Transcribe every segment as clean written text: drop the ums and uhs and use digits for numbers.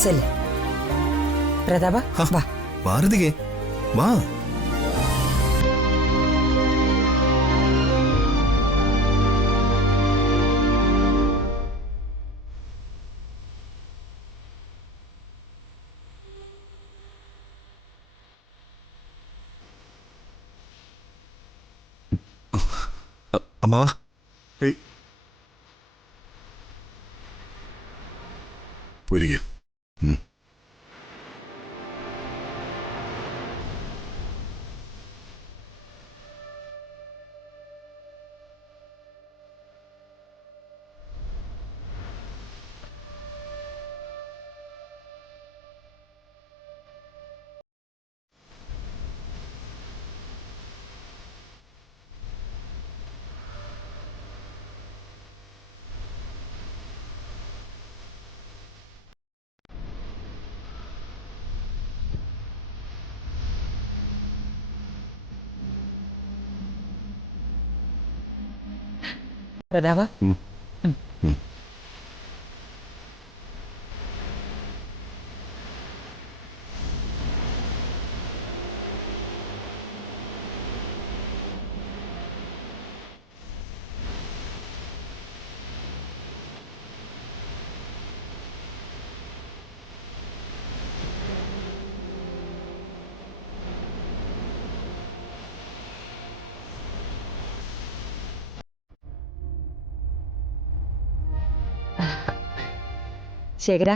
ചെല്ല്. പ്രതാപ വാ. ഭാരതികേ വാ. അമ്മാവാ. പോയിരിക്കുക. പ്രതാപ ശേഖര,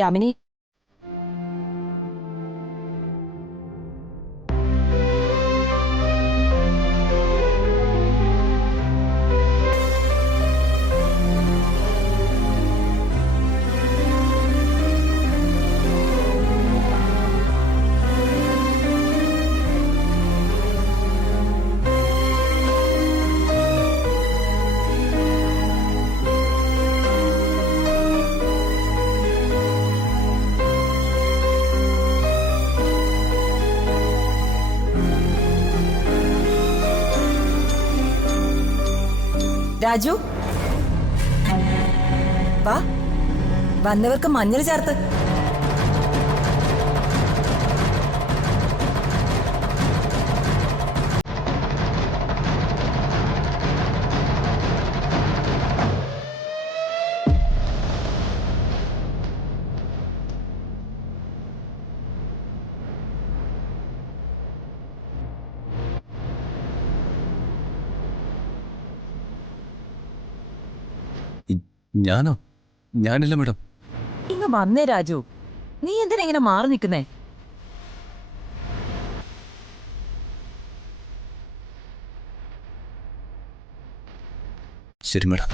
യാമിനി, രാജു വാ. വന്നവർക്ക് മഞ്ഞൾ ചേർത്ത്. ഞാനോ? ഞാനില്ല മേഡം. ഇങ്ങ് വന്നേ രാജു. നീ എന്തിനാ ഇങ്ങനെ മാറി നിൽക്കുന്നേ? ശരി മേഡം.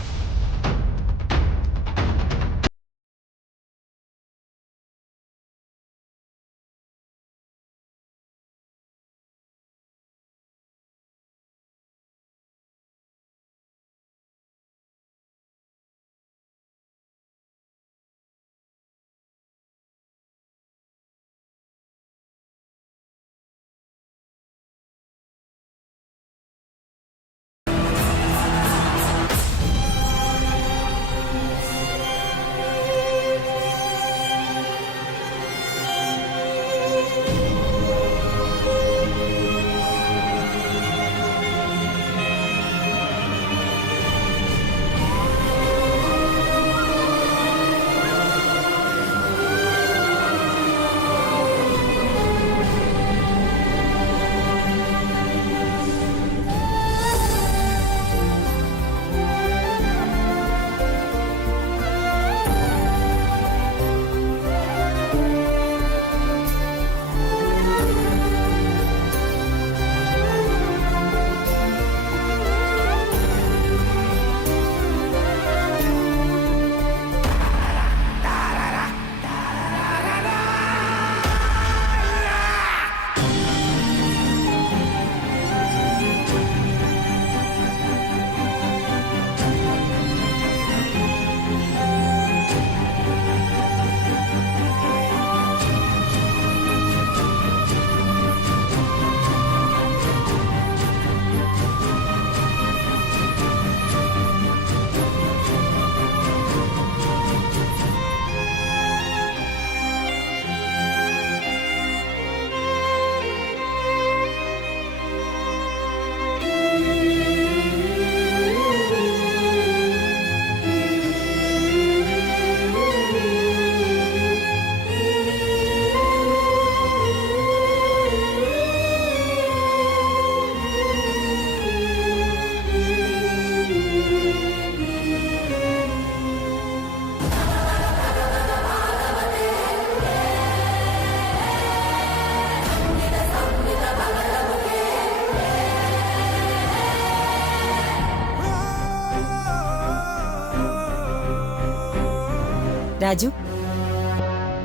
രാജു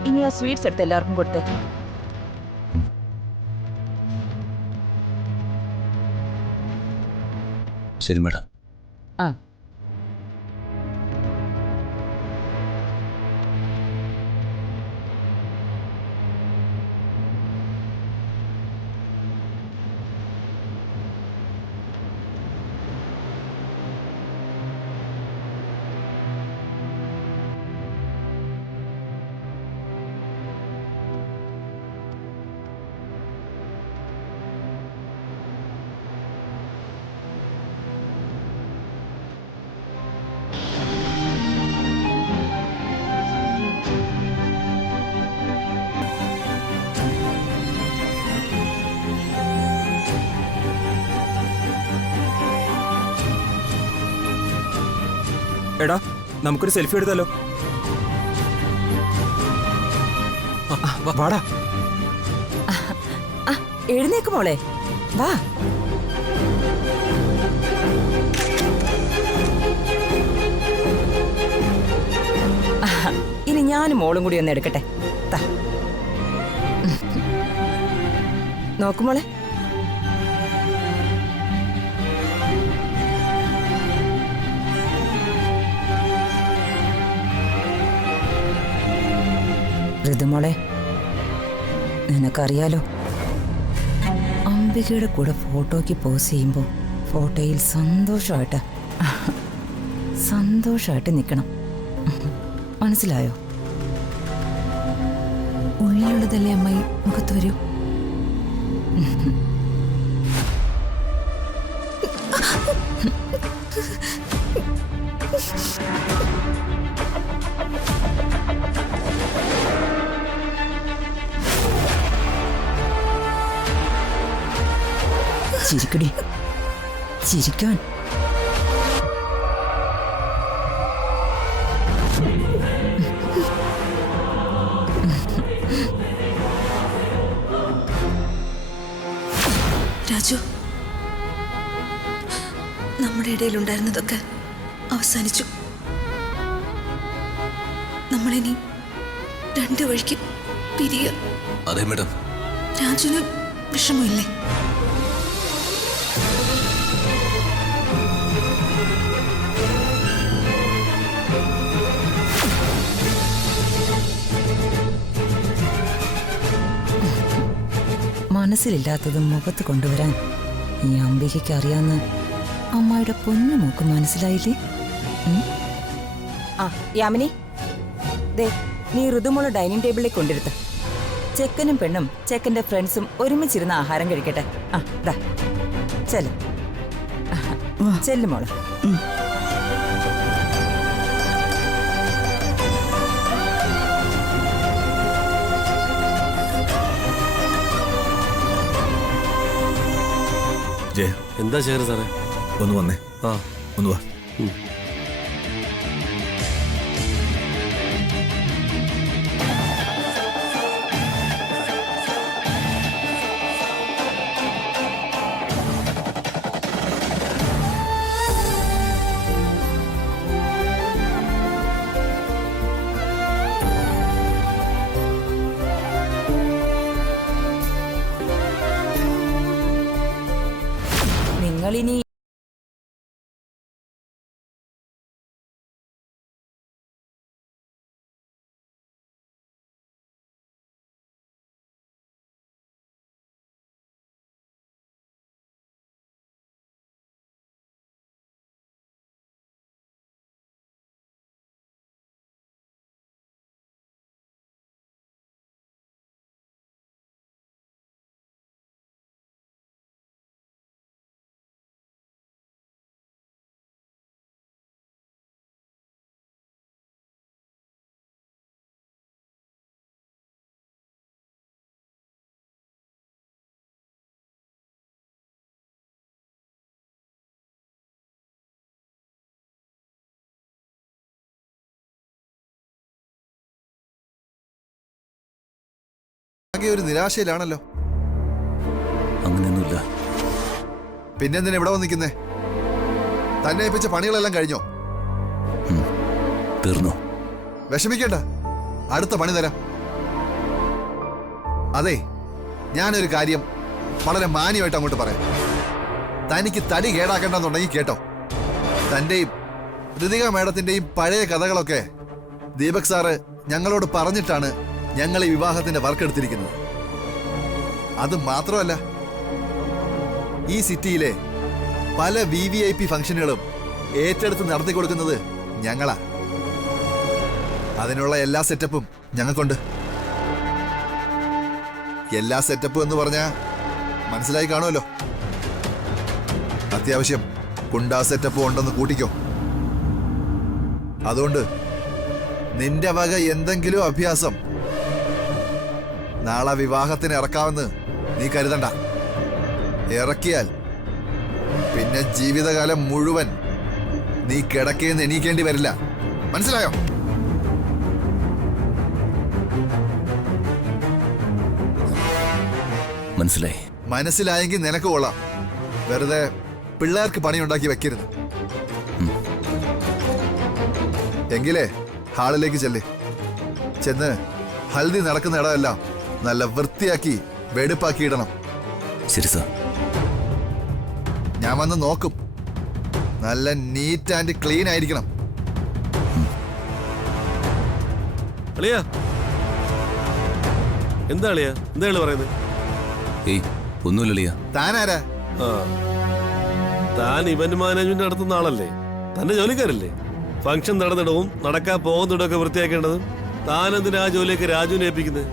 ഇനി ആ സ്വീറ്റ്സ് എടുത്ത് എല്ലാവർക്കും കൊടുത്തേ. ശരി മേഡം. ആ എടാ നമുക്കൊരു സെൽഫി എടുത്താലോ? വാടാ. എഴുന്നേക്ക് മോളെ, വാ. ഇനി ഞാനും മോളും കൂടി ഒന്ന് എടുക്കട്ടെ. നോക്കുമോളെ. ഋതുമോളെ, നിനക്കറിയാലോ, അംബികയുടെ കൂടെ ഫോട്ടോയ്ക്ക് പോസ് ചെയ്യുമ്പോൾ ഫോട്ടോയിൽ സന്തോഷമായിട്ട് നിൽക്കണം. മനസ്സിലായോ? ഉള്ളിലുള്ളതല്ലേ അമ്മായി മുഖത്ത് വരൂ. ചിരിക്കടി, ചിരിക്കാൻ. രാജു, നമ്മുടെ ഇടയിലുണ്ടായിരുന്നതൊക്കെ അവസാനിച്ചു. നമ്മളിനി രണ്ടു വഴിക്ക് പിരിയുക. അതെ മേഡം. രാജുവിന് വിഷമമില്ലേ? മനസ്സിലില്ലാത്തതും മുഖത്ത് കൊണ്ടുവരാൻ ഈ അംബികയ്ക്ക് അറിയാന്ന് അമ്മായിയുടെ പൊന്നു മൂക്ക് മനസ്സിലായില്ലേ? ആ യാമിനി, ദേ നീ ഋതുമോളെ ഡൈനിങ് ടേബിളിലേക്ക് കൊണ്ടിരുത്ത. ചെക്കനും പെണ്ണും ചെക്കന്റെ ഫ്രണ്ട്സും ഒരുമിച്ചിരുന്ന് ആഹാരം കഴിക്കട്ടെ. ആ ദാ ചെല്ലു മോളെ. ജയ, എന്താ ശേഖര സാറേ? ഒന്ന് വന്നേ. ആ, ഒന്ന് വാ. നിങ്ങളിനി ഒരു നിരാശയിലാണല്ലോ. അങ്ങനെയൊന്നുമില്ല. പിന്നെന്തിനാ ഇവിടെ വന്നിരിക്കുന്നേ? തന്നെ ഏൽപ്പിച്ച പണികളെല്ലാം കഴിഞ്ഞോ? തീർന്നു. വിഷമിക്കേണ്ട. അടുത്ത പണി തരാം. അതെ, ഞാനൊരു കാര്യം വളരെ മാന്യമായിട്ട് അങ്ങോട്ട് പറയാം. തനിക്ക് തടി കേടാക്കണ്ടെന്നുണ്ടെങ്കിൽ കേട്ടോ. തന്റെയും ഋതിക മേഡത്തിന്റെയും പഴയ കഥകളൊക്കെ ദീപക് സാറ് ഞങ്ങളോട് പറഞ്ഞിട്ടാണ് ഞങ്ങൾ ഈ വിവാഹത്തിന്റെ വർക്ക് എടുത്തിരിക്കുന്നത്. അത് മാത്രമല്ല, ഈ സിറ്റിയിലെ പല VVIP ഫംഗ്ഷനുകളും ഏറ്റെടുത്ത് നടത്തി കൊടുക്കുന്നത് ഞങ്ങളാ. അതിനുള്ള എല്ലാ സെറ്റപ്പും ഞങ്ങൾക്കുണ്ട്. എല്ലാ സെറ്റപ്പും എന്ന് പറഞ്ഞാ മനസ്സിലായി കാണുമല്ലോ. അത്യാവശ്യം കുണ്ടാ സെറ്റപ്പ് ഉണ്ടെന്ന് കൂട്ടിക്കോ. അതുകൊണ്ട് നിന്റെ വക എന്തെങ്കിലും അഭ്യാസം നാളെ വിവാഹത്തിന് ഇറക്കാമെന്ന് നീ കരുതണ്ട. ഇറക്കിയാൽ പിന്നെ ജീവിതകാലം മുഴുവൻ നീ കിടക്കേന്ന് എണീക്കേണ്ടി വരില്ല. മനസ്സിലായോ? മനസ്സിലായി. മനസ്സിലായെങ്കിൽ നിനക്ക് കൊള്ളാം. വെറുതെ പിള്ളേർക്ക് പണിയുണ്ടാക്കി വെക്കരുത്. എങ്കിലേ ഹാളിലേക്ക് ചെന്ന് ഹൽദി നടക്കുന്ന ഇടമെല്ലാം നല്ല വൃത്തിയാക്കി വെടുപ്പാക്കി ഇടണം. ശരി സാർ. ഞാൻ വന്ന് നോക്കും. നല്ല നീറ്റ് ആൻഡ് ക്ലീൻ ആയിരിക്കണം. അളിയാ, എന്താ അളിയാ, എന്താ പറയുന്നത്? ഏയ് ഒന്നുമില്ലളിയ. താനാരാ? ആ, താൻ ഇവന്റ് മാനേജ്മെന്റ് നടത്തുന്ന ആളല്ലേ, തന്റെ ജോലിക്കാരല്ലേ. ഫംഗ്ഷൻ നടന്നിടവും നടക്കാൻ പോകുന്നിടമൊക്കെ വൃത്തിയാക്കേണ്ടത് താൻ എന്തിനാ ആ ജോലിയൊക്കെ രാജുവിനെ ഏൽപ്പിക്കുന്നത്?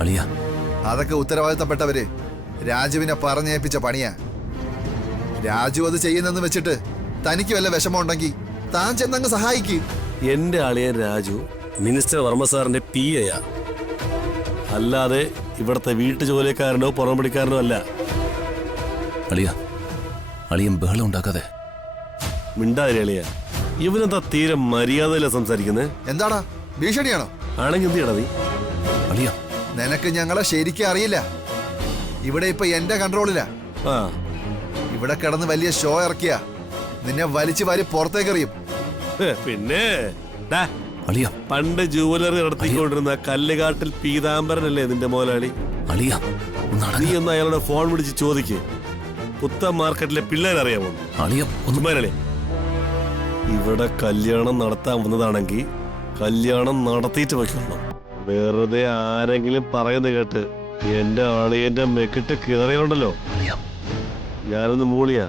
അളിയ, അതൊക്കെ ഉത്തരവാദിത്തപ്പെട്ടവര് രാജുവിനെ പറഞ്ഞേൽപ്പിച്ച പണിയാ. രാജു അത് ചെയ്യുന്നെന്ന് വെച്ചിട്ട് തനിക്ക് വല്ല വിഷമം ഉണ്ടെങ്കിൽ താൻ ചെന്നങ്ങ് സഹായിക്ക്. എന്റെ അളിയൻ രാജു മിനിസ്റ്റർ വർമ്മ സാറിന്റെ PA, അല്ലാതെ ഇവിടുത്തെ വീട്ടു ജോലിക്കാരനോ പുറംപിടിക്കാരനോ അല്ല. അളിയ, അളിയൻ ബഹളം ഉണ്ടാക്കാതെ. മിണ്ടാതിരി അളിയ. ഇവനെന്താ തീരെ മര്യാദയില്ല സംസാരിക്കുന്നത്? എന്താടാ, ഭീഷണിയാണോ? ആണെങ്കിൽ എന്ത് ചെയ്യണ നീ? അളിയ, നിനക്ക് ഞങ്ങളെ ശരിക്കും അറിയില്ല. ഇവിടെ ഇപ്പൊ എന്റെ കൺട്രോളിലാ. ആ, ഇവിടെ കിടന്ന് വലിയ ഷോ ഇറക്കിയ നിന്നെ വലിച്ചു വാരി പുറത്തേക്കെറിയും. പിന്നെ ഡാ, അളിയ, പണ്ട് ജുവലറി നടത്തിക്കൊണ്ടിരുന്ന കല്ലുകാട്ടിൽ പീതാംബരനല്ലേ നിന്റെ മോലാളി? അളിയ, നീ ഒന്ന് അയാളുടെ ഫോൺ വിളിച്ച് ചോദിക്ക്, പുത്തൻ മാർക്കറ്റിലെ പിള്ളേരറിയാമോ? അളിയ, ഒന്നുമാരല്ലേ, ഇവിടെ കല്യാണം നടത്താൻ വന്നതാണെങ്കിൽ കല്യാണം നടത്തിയിട്ട് വയ്ക്കണം. വെറുതെ ആരെങ്കിലും പറയുന്ന കേട്ട് എന്റെ അളിയന്റെ മെക്കിട്ട് കയറിയുണ്ടല്ലോ, ഞാനൊന്ന് മൂളിയാ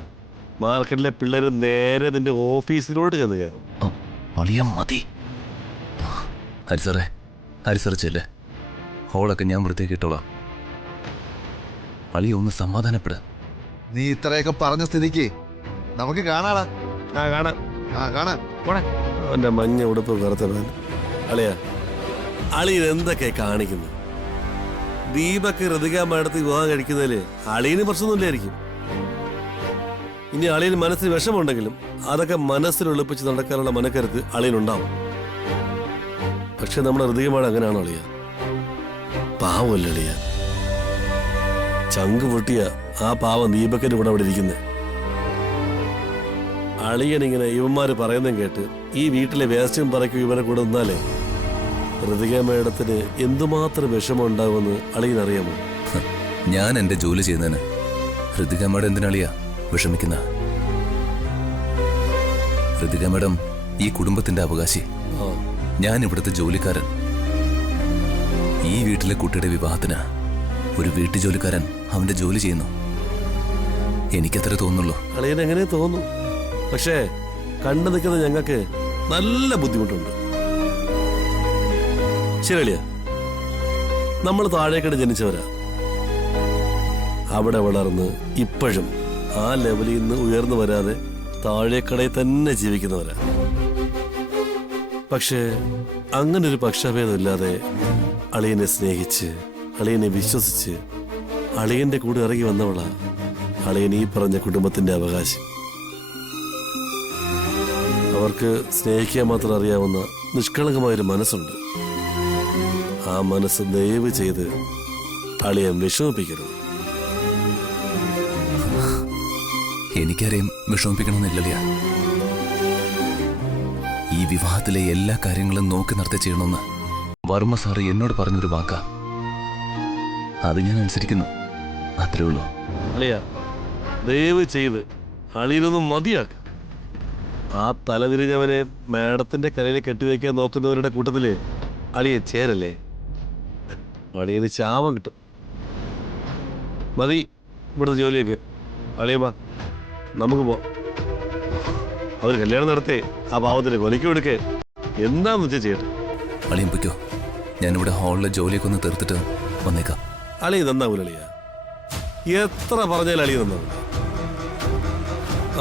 മാർക്കറ്റിലെ പിള്ളേര് നേരെ നിന്റെ ഓഫീസിലോട്ട് ചെന്ന് കയറും. അളിയ മതി. ഹരിസാറേ ചെല്ലേ, ഹോളൊക്കെ ഞാൻ വൃത്തിയാക്കി ഇട്ടോളാം. അളിയ ഒന്ന് സമാധാനപ്പെട. നീ ഇത്രയൊക്കെ പറഞ്ഞ സ്ഥിതിക്ക് നമുക്ക് കാണാടാ. കാണാൻ അവന്റെ മഞ്ഞ ഉടുപ്പ് വെറുതെ അളിയ. അളിയൻ എന്തൊക്കെ കാണിക്കുന്നു? ദീപക്ക് ഋതിക മേഡത്തിൽ വിവാഹം കഴിക്കുന്നതില് അളിയന് പ്രശ്നമൊന്നുമില്ലായിരിക്കും. ഇനി അളിയന് മനസ്സിന് വിഷമമുണ്ടെങ്കിലും അതൊക്കെ മനസ്സിൽ ഒളിപ്പിച്ച് നടക്കാനുള്ള മനക്കരുത്ത് അളിയനുണ്ടാവും. പക്ഷെ നമ്മുടെ ഋതിക മേഡം അങ്ങനെയാണോ അളിയ? പാവമല്ല അളിയ, ചങ്ക് പൊട്ടിയ ആ പാവം ദീപക്കിന്റെ കൂടെ അവിടെ ഇരിക്കുന്നത്. അളിയനിങ്ങനെ ഇവന്മാര് പറയുന്നതും കേട്ട് ഈ വീട്ടിലെ വേസ്റ്റും പറയ്ക്കും ഇവനെ കൂടെ നിന്നാലേ ഋതിക മേഡത്തിന് എന്തുമാത്രം വിഷമം ഉണ്ടാവുമെന്ന് അളിയനറിയാമോ? ഞാൻ എന്റെ ജോലി ചെയ്യുന്നതിന് ഋതിക മേഡം എന്തിനാളിയാ വിഷമിക്കുന്ന? ഋതിക മേഡം ഈ കുടുംബത്തിന്റെ അവകാശി, ഞാൻ ഇവിടുത്തെ ജോലിക്കാരൻ. ഈ വീട്ടിലെ കുട്ടിയുടെ വിവാഹത്തിന് ഒരു വീട്ടു ജോലിക്കാരൻ അവന്റെ ജോലി ചെയ്യുന്നു. എനിക്കത്ര തോന്നുള്ളൂ. അളിയൻ എങ്ങനെ തോന്നും? പക്ഷേ കണ്ടു നിൽക്കുന്ന ഞങ്ങൾക്ക് നല്ല ബുദ്ധിമുട്ടുണ്ട്. ശരിയല്ല, നമ്മൾ താഴേക്കട ജനിച്ചവരാ. അവിടെ വളർന്ന് ഇപ്പോഴും ആ ലെവലിൽ നിന്ന് ഉയർന്നു വരാതെ താഴേക്കടയിൽ തന്നെ ജീവിക്കുന്നവരാ. പക്ഷേ അങ്ങനെ ഒരു പക്ഷഭേദമില്ലാതെ അളിയനെ സ്നേഹിച്ച് അളിയനെ വിശ്വസിച്ച് അളിയന്റെ കൂടെ ഇറങ്ങി വന്നവളാ അളിയൻ ഈ പറഞ്ഞ കുടുംബത്തിന്റെ അവകാശം. അവർക്ക് സ്നേഹിക്കാൻ മാത്രം അറിയാവുന്ന നിഷ്കളങ്കമായൊരു മനസ്സുണ്ട്. ആ മനസ്സ് ദയവ് ചെയ്ത് അളിയൻ വിഷമിപ്പിക്കരുത്. എനിക്കാരെയും വിഷമിപ്പിക്കണമെന്നില്ലല്ലേ. ഈ വിവാഹത്തിലെ എല്ലാ കാര്യങ്ങളും നോക്കി നടത്തി ചെയ്യണമെന്ന് വർമ്മ സാറ് എന്നോട് പറഞ്ഞൊരു വാക്കാ. അത് ഞാൻ അനുസരിക്കുന്നു, അത്രേ ഉള്ളൂ. അളിയ ദയവ് ചെയ്ത് അളിയിലൊന്നും മതിയാക്ക. ആ തലതിരിഞ്ഞവനെ മാഡത്തിന്റെ കരയിൽ കെട്ടിവെക്കാൻ നോക്കുന്നവരുടെ കൂട്ടത്തില് അളിയെ ചേരല്ലേ? അളിയന് ശാപം കിട്ടും. മതി ഇവിടുത്തെ ജോലിയൊക്കെ. അളിയമ്മ നമുക്ക് പോ. അവർ കല്യാണം നടത്തേ, ആ പാവത്തിന് കൊലയ്ക്ക് കൊടുക്കേ, എന്താന്ന് വെച്ചാൽ ചെയ്യട്ടെ. അളിയും പൊയ്ക്കോ, ഞാനിവിടെ ഹാളിലെ ജോലിയൊക്കെ ഒന്ന് തീർത്തിട്ട് വന്നേക്കാം. അളിയ നന്നാവൂല അളിയ, എത്ര പറഞ്ഞാലും അളിയ നന്നാവൂല.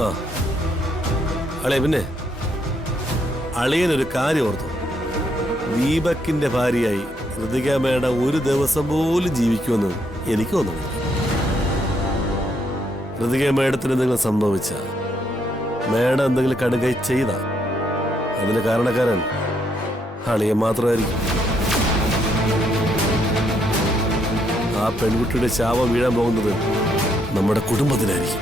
ആ അളിയ, പിന്നെ അളിയനൊരു കാര്യം ഓർത്തു. ദീപക്കിന്റെ ഭാര്യയായി ഋതിക മേഡം ഒരു ദിവസം പോലും ജീവിക്കുമെന്ന് എനിക്ക് തോന്നുന്നു. ഋതിക മേഡത്തിന് എന്തെങ്കിലും സംഭവിച്ച, മേഡം എന്തെങ്കിലും കടുകൈ ചെയ്ത, അതിന് കാരണക്കാരൻ അളിയൻ മാത്രമായിരിക്കും. ആ പെൺകുട്ടിയുടെ ശാപം വീഴാൻ പോകുന്നത് നമ്മുടെ കുടുംബത്തിനായിരിക്കും.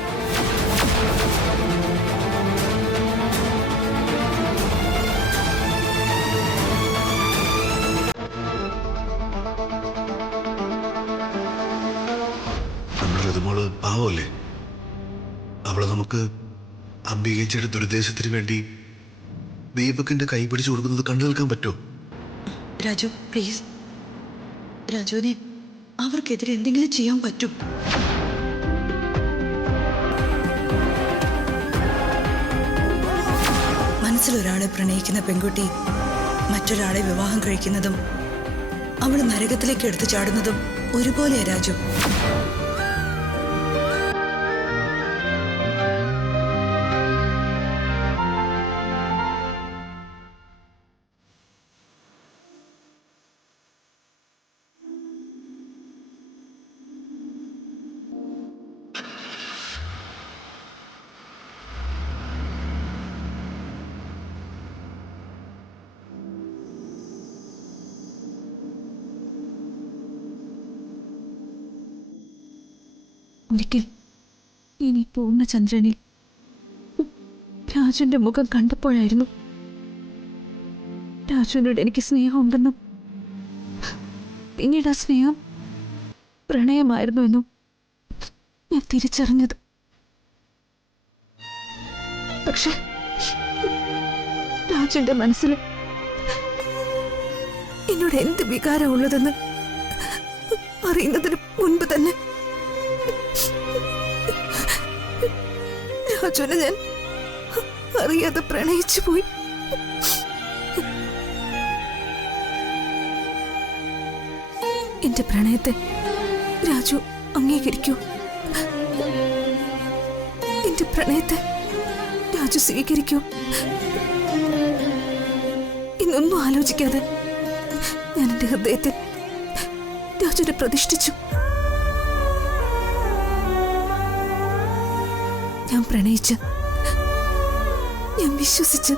നമ്മുടെ ഋതുമോള് പാവല്ലേ? അവളെ നമുക്ക് അംബികച്ചയുടെ ദുരുദ്ദേശത്തിന് വേണ്ടി ദീപകിന്റെ കൈ പിടിച്ചു കൊടുക്കുന്നത് കണ്ടു നിൽക്കാൻ പറ്റുമോ? രാജു പ്ലീസ്, രാജുവിനെ അവർക്കെതിരെ എന്തെങ്കിലും ചെയ്യാൻ പറ്റും. മനസ്സിലൊരാളെ പ്രണയിക്കുന്ന പെൺകുട്ടി മറ്റൊരാളെ വിവാഹം കഴിക്കുന്നതും അവൾ നരകത്തിലേക്ക് എടുത്തു ചാടുന്നതും ഒരുപോലെയാ രാജു. ഒരിക്കൽ ഇനി പൂർണ്ണചന്ദ്രനിൽ രാജുവിന്റെ മുഖം കണ്ടപ്പോഴായിരുന്നു രാജുവിനോട് എനിക്ക് സ്നേഹമുണ്ടെന്നും പിന്നീട് ആ സ്നേഹം പ്രണയമായിരുന്നു എന്നും ഞാൻ തിരിച്ചറിഞ്ഞത്. പക്ഷെ രാജുവിന്റെ മനസ്സിൽ എന്നോട് എന്ത് വികാരമുള്ളതെന്ന് അറിയുന്നതിന് മുൻപ് തന്നെ രാജുവിനെ ഞാൻ അറിയാതെ പ്രണയിച്ചു പോയി. എന്റെ പ്രണയത്തെ രാജു അംഗീകരിക്കൂ? എന്റെ പ്രണയത്തെ രാജു സ്വീകരിക്കൂ? ഇന്നൊന്നും ആലോചിക്കാതെ ഞാൻ എന്റെ ഹൃദയത്തിൽ രാജുവിനെ പ്രതിഷ്ഠിച്ചു. ഞാൻ പ്രണയിച്ച്, ഞാൻ വിശ്വസിച്ച്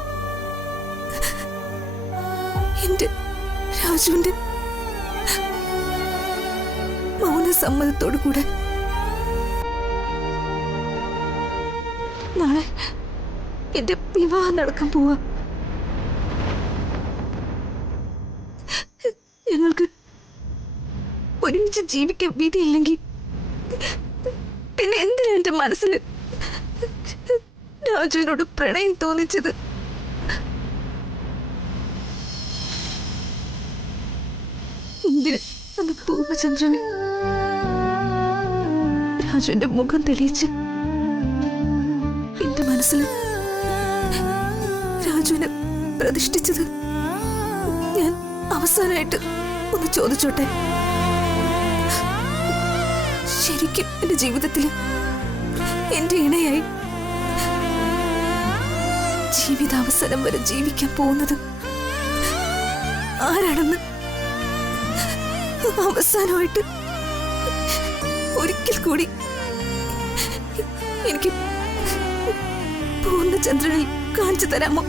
എന്റെ രാജുവിന്റെ മൗന സമ്മതത്തോടു കൂടെ നാളെ എന്റെ വിവാഹം നടക്കാൻ പോവാ. ഞങ്ങൾക്ക് ഒരുമിച്ച് ജീവിക്കാൻ വിധിയില്ലെങ്കിൽ പിന്നെ എന്തിനാ എന്റെ മനസ്സിൽ രാജുവിനോട് പ്രണയം തോന്നിച്ചത്? എന്തിന് അന്ന് പൂർണ്ണചന്ദ്രന് രാജുവിന്റെ മുഖം തെളിയിച്ച് എന്റെ മനസ്സിൽ രാജുവിനെ പ്രതിഷ്ഠിച്ചത്? ഞാൻ അവസാനമായിട്ട് ഒന്ന് ചോദിച്ചോട്ടെ, ശരിക്കും എന്റെ ജീവിതത്തിൽ എന്റെ ഇണയായി ജീവിതാവസാനം വരെ ജീവിക്കാൻ പോകുന്നത് ആരാണെന്ന് അവസാനമായിട്ട് ഒരിക്കൽ കൂടി എനിക്ക് പൂർണ്ണചന്ദ്രനിൽ കാണിച്ചു തരാമോ?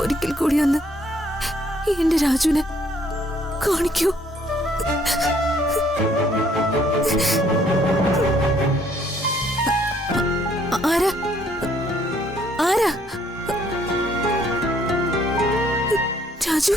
ഒരിക്കൽ കൂടി ഒന്ന് എന്റെ രാജുവിനെ കാണിക്കൂ. ആരാ ആരാ രാജു?